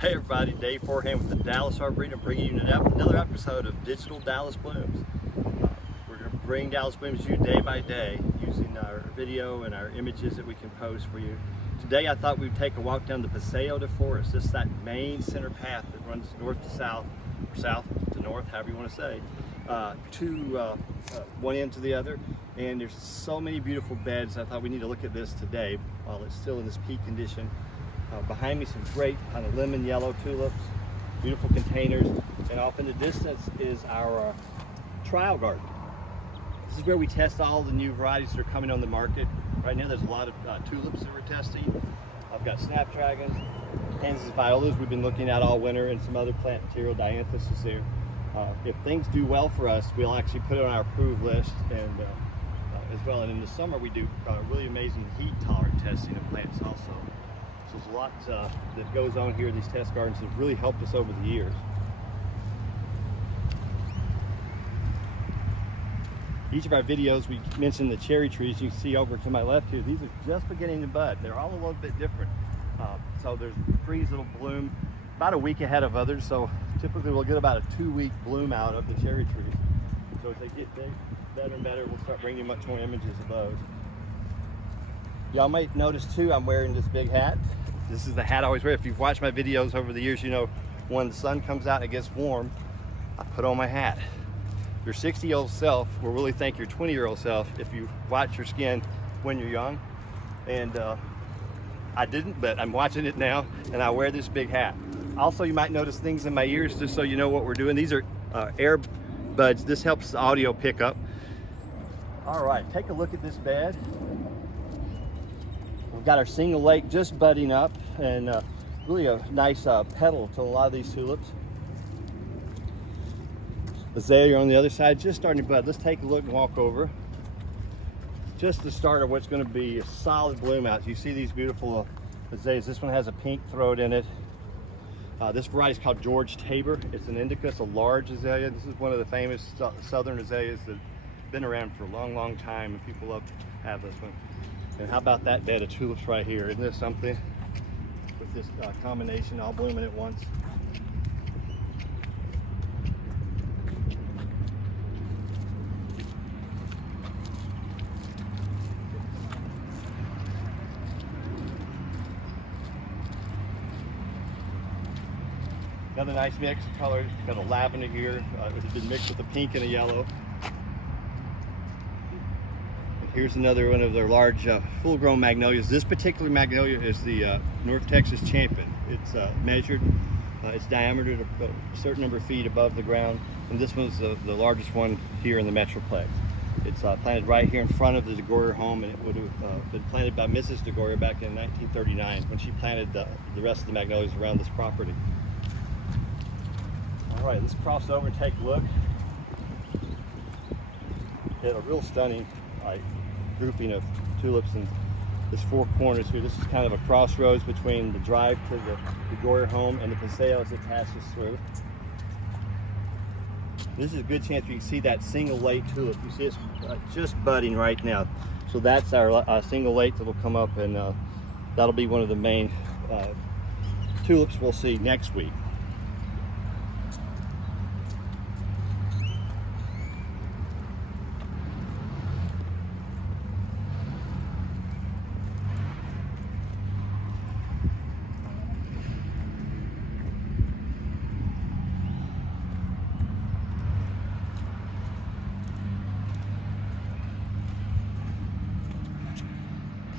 Hey everybody, Dave Forehand with the Dallas Arboretum, bringing you another episode of Digital Dallas Blooms. We're going to bring Dallas Blooms to you day by day using our video and our images that we can post for you. Today I thought we'd take a walk down the Paseo de Flores. This is that main center path that runs north to south, or south to north, however you want to say, one end to the other. And there's so many beautiful beds. I thought we need to look at this today while it's still in this peak condition. Behind me, some great kind of lemon yellow tulips, beautiful containers, and off in the distance is our trial garden. This is where we test all the new varieties that are coming on the market. Right now there's a lot of tulips that we're testing. I've got snapdragons, Kansas violas we've been looking at all winter, and some other plant material, dianthus is there. If things do well for us, we'll actually put it on our approved list, and as well. And in the summer we do really amazing heat tolerant testing of plants also. So there's a lot that goes on here. These test gardens have really helped us over the years. Each of our videos we mention the cherry trees. You can see over to my left here, these are just beginning to bud. They're all a little bit different. So there's trees that'll bloom about a week ahead of others. So typically we'll get about a 2-week bloom out of the cherry trees. So as they get big, better and better, we'll start bringing you much more images of those. Y'all might notice too, I'm wearing this big hat. This is the hat I always wear. If you've watched my videos over the years, you know when the sun comes out and it gets warm, I put on my hat. Your 60-year-old self will really thank your 20-year-old self if you watch your skin when you're young. And I didn't, but I'm watching it now, and I wear this big hat. Also, you might notice things in my ears, just so you know what we're doing. These are air buds. This helps the audio pick up. All right, take a look at this bed. We've got our single lake just budding up, and really a nice petal to a lot of these tulips. Azalea on the other side, just starting to bud. Let's take a look and walk over. Just the start of what's going to be a solid bloom out. You see these beautiful azaleas. This one has a pink throat in it. This variety is called George Tabor. It's an indica, it's a large azalea. This is one of the famous southern azaleas that have been around for a long, long time, and people love to have this one. And how about that bed of tulips right here? Isn't this something? With this combination all blooming at once. Another nice mix of colors. Got a lavender here. It's been mixed with a pink and a yellow. Here's another one of their large full-grown magnolias. This particular magnolia is the North Texas Champion. It's measured, its diameter to a certain number of feet above the ground, and this one's the largest one here in the Metroplex. It's planted right here in front of the DeGoyer home, and it would have been planted by Mrs. DeGoyer back in 1939 when she planted the rest of the magnolias around this property. All right, let's cross over and take a look at a real stunning grouping of tulips in this four corners here. This is kind of a crossroads between the drive to the DeGoyer home and the Paseo as it passes through. This is a good chance you can see that single late tulip. You see it's just budding right now. So that's our single late that will come up, and that'll be one of the main tulips we'll see next week.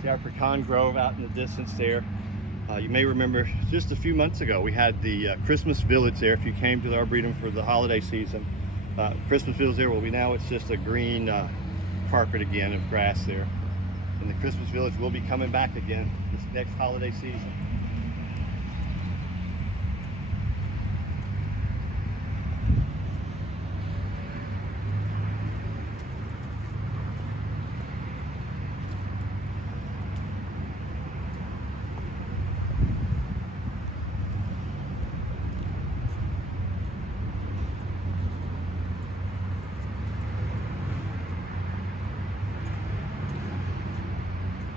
See our pecan grove out in the distance there. You may remember just a few months ago we had the Christmas village there. If you came to the Arboretum for the holiday season, Christmas village there. Well, now it's just a green carpet again of grass there. And the Christmas village will be coming back again this next holiday season.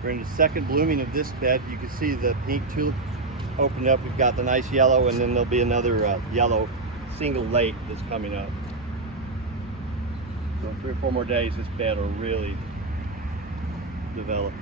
We're in the second blooming of this bed. You can see the pink tulip opened up. We've got the nice yellow, and then there'll be another yellow single late that's coming up. So 3 or 4 more days, this bed will really develop.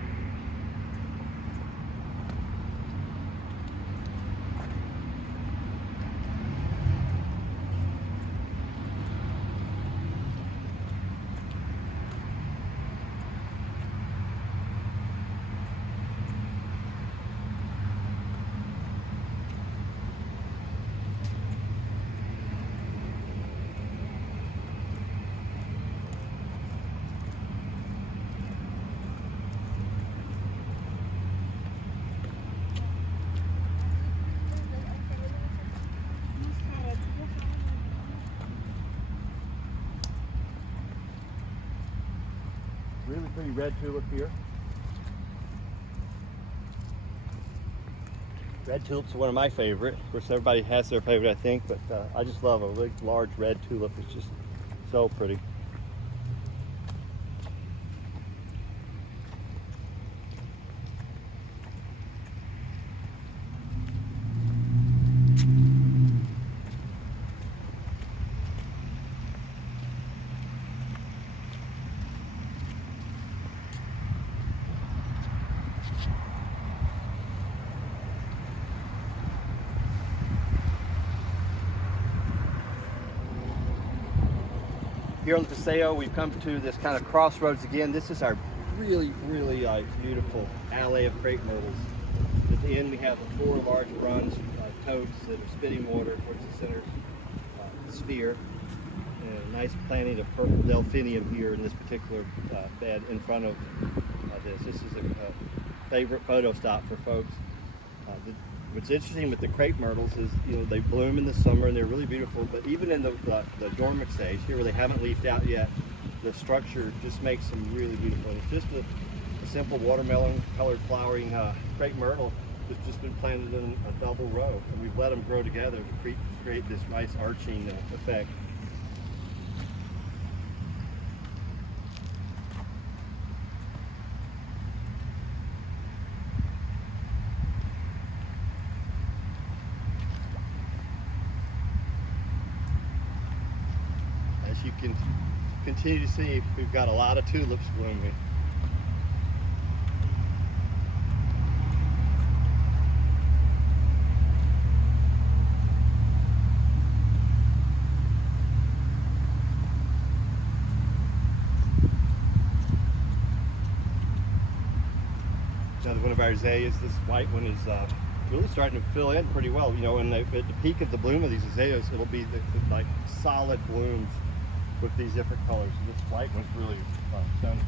Really pretty red tulip here. Red tulips are one of my favorite. Of course, everybody has their favorite, I think, but I just love a really large red tulip. It's just so pretty. Here on the Paseo, we've come to this kind of crossroads again. This is our really beautiful alley of crepe myrtles. At the end, we have the 4 large bronze toads that are spitting water towards the center sphere. And a nice planting of purple delphinium here in this particular bed in front of this. This is a favorite photo stop for folks. What's interesting with the crepe myrtles is, you know, they bloom in the summer and they're really beautiful, but even in the dormant stage, here where they haven't leafed out yet, the structure just makes them really beautiful. And it's just a simple watermelon colored flowering crepe myrtle that's just been planted in a double row, and we've let them grow together to create this nice arching effect. You can continue to see we've got a lot of tulips blooming. Another one of our azaleas, this white one is really starting to fill in pretty well. You know, at the peak of the bloom of these azaleas, it'll be like solid blooms with these different colors. So this white one's really stunning.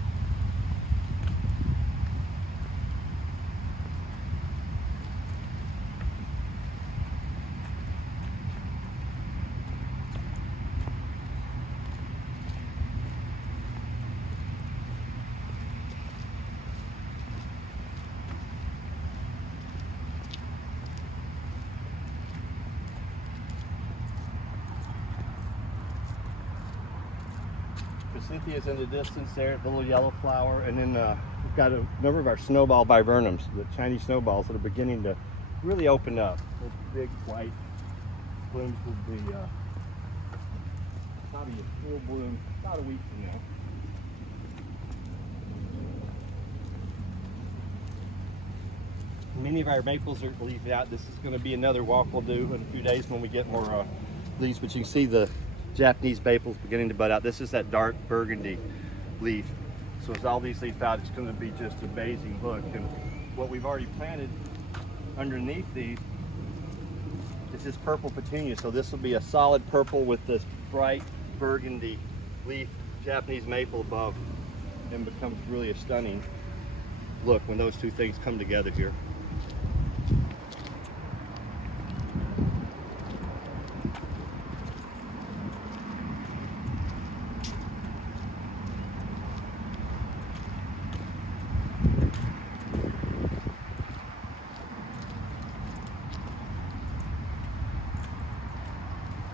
Cynthia's in the distance there, the little yellow flower, and then we've got a number of our snowball viburnums, the Chinese snowballs that are beginning to really open up. Those big white blooms will be probably a full bloom about a week from now. Many of our maples are leafed out. This is going to be another walk we'll do in a few days when we get more leaves, but you can see the Japanese maples beginning to bud out. This is that dark burgundy leaf. So as all these leaf out, it's going to be just an amazing look. And what we've already planted underneath these is this purple petunia. So this will be a solid purple with this bright burgundy leaf Japanese maple above, and becomes really a stunning look when those two things come together here.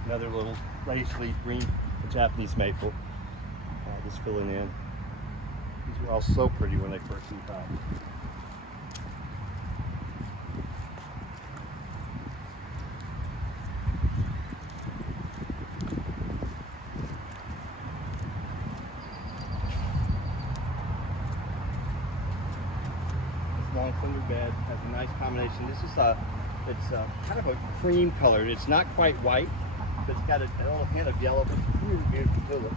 Another little lace leaf green Japanese maple, just filling in. These were all so pretty when they first leaf out. cinder bed, has a nice combination. This is it's kind of a cream color. It's not quite white, but it's got a little hint of yellow. It's a really beautiful tulip.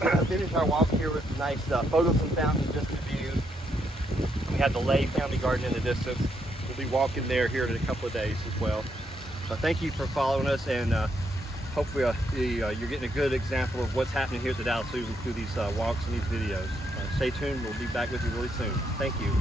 Kind of finish our walk here with a nice photos and fountains just to view. We have the Lay Family Garden in the distance. We'll be walking there here in a couple of days as well. So thank you for following us, and hopefully you're getting a good example of what's happening here at the Dalles Susan through these walks and these videos. Stay tuned. We'll be back with you really soon. Thank you.